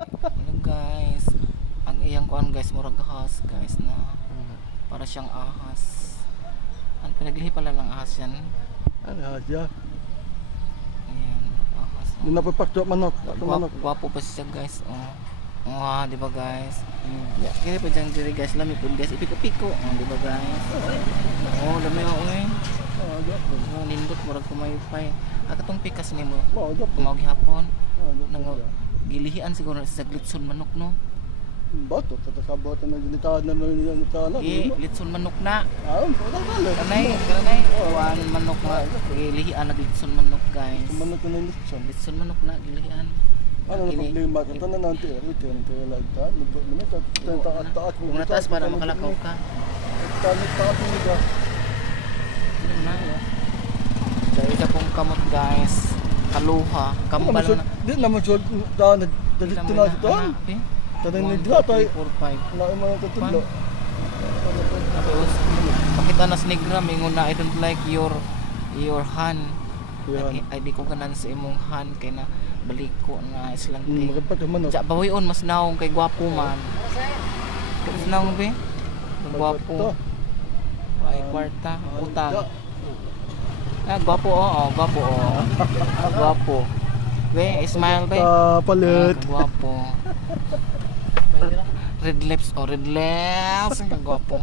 Ano guys, ang iyang kuan guys, murag ahas guys na para siyang ahas. Ang pinaglihi pala lang ahas yan. Ano siya? Ayan, ahas. Yung napapakto manok. Manok. Gwapo pa siya guys. Oh, di ba guys? Yeah, kaya pa dyan diri guys, lami po guys, ipiko-piko. Di ba guys? Oh, dami ako eh. Oh, nindot murag kumaypay. Katong pikas nimo. Tumawag hapon. Nang gilihian siguro sa glitson manok no. Bato, tatakabot na ginitahan na ginitahan na. Glitson manok na. Kanay. Kanay. Kuan manok na gilihian na glitson manok guys. Manok na nilitson. Glitson manok na gilihian. Ano na problema? Ito na nanti. Ito na lagta. Taas. Kung nataas para makalakaw ka. Taas mo ba? Ano na yun? So, isa pong kamot guys. Kaluha. Kambal na. Di naman siya dalito na ito. Tanay na dila tayo. 4, 5. Wala yung mga tutulo. Tapos, pakita na sa negra, mingon na I don't like your hand. Ay di ko ganan sa imong hand kay na balik ko na islang thing. Magpat yung manok. Sa bawion mas naong kay gwapo man. Mas naong be. Gwapo. Ay kwarta, utang. Gwapo gwapo Gwapo. Be, smile be. Palit. Gwapo. Red lips, red lips. Ang gwapo.